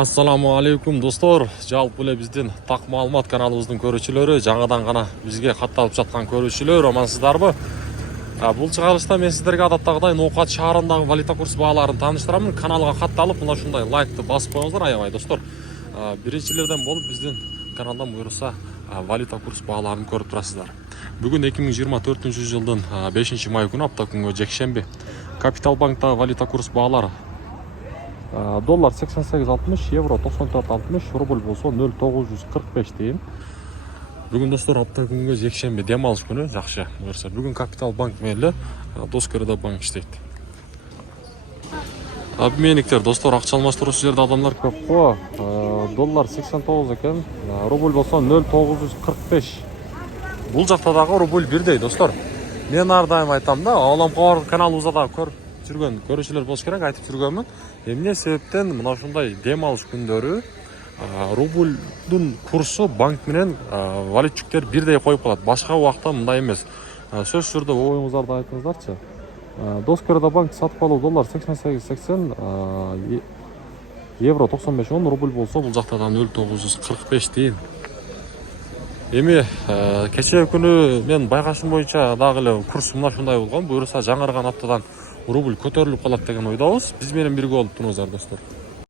Ассаламу алейкум достор. Жалпы эле биздин так маалымат каналыбыздын көрүүчүлөрү, жаңадан гана бизге катталып жаткан көрүүчүлөр, амансыздарбы? Бул чыгарылышта мен сиздерге адаттагыдай Ноокат шаарындагы валюта курс бааларын тааныштырамын. Каналга катталып, мына ушундай лайкты басып коюңуздар, аябай достор. Биринчилерден болуп биздин каналдан буйруса валюта курс бааларын көрүп турасыздар. Бүгүн 2024-жылдын 5-май күнү, апта күнгө жекшемби. Капитал банктагы валюта курс баалары доллар 88.60, евро 94.60, рубль болсо 0.945 дейм. Бүгүн достор апта күнгө жекшемби, дем алыш күнү, жакшы буюрса. Бүгүн Капитал банк менен Доскөрөдө банк иштейт. Обменниктер достор, акча алмаштыруучу жерде адамдар көп го. Доллар 89 экен, рубль болсо 0.945. Бул жакта дагы рубль бирдей достор. Мен ар дайым айтам да, Аламкор каналыбызда да көрүп жүргөн көрүүчүлөр болуш керек, айтып жүргөнмүн. Эмне себептен мына ушундай дем алыш күндөрү рубльдун курсу банк менен валютчиктер бирдей коюп калат. Башка убакта мындай эмес. Сөзсүз түрдө оюңуздарды айтыңыздарчы. Доскөрөдө банк сатып алуу доллар 88.80, евро 95.10, рубль болсо бул жакта да 0.945 дейм. Эми кечээ күнү мен байкашым боюнча дагы эле курс мына ушундай болгон. Буюрса жаңырган аптадан рубль көтөрүлүп калат деген ойдобуз. Биз менен бирге болуп туруңуздар достор.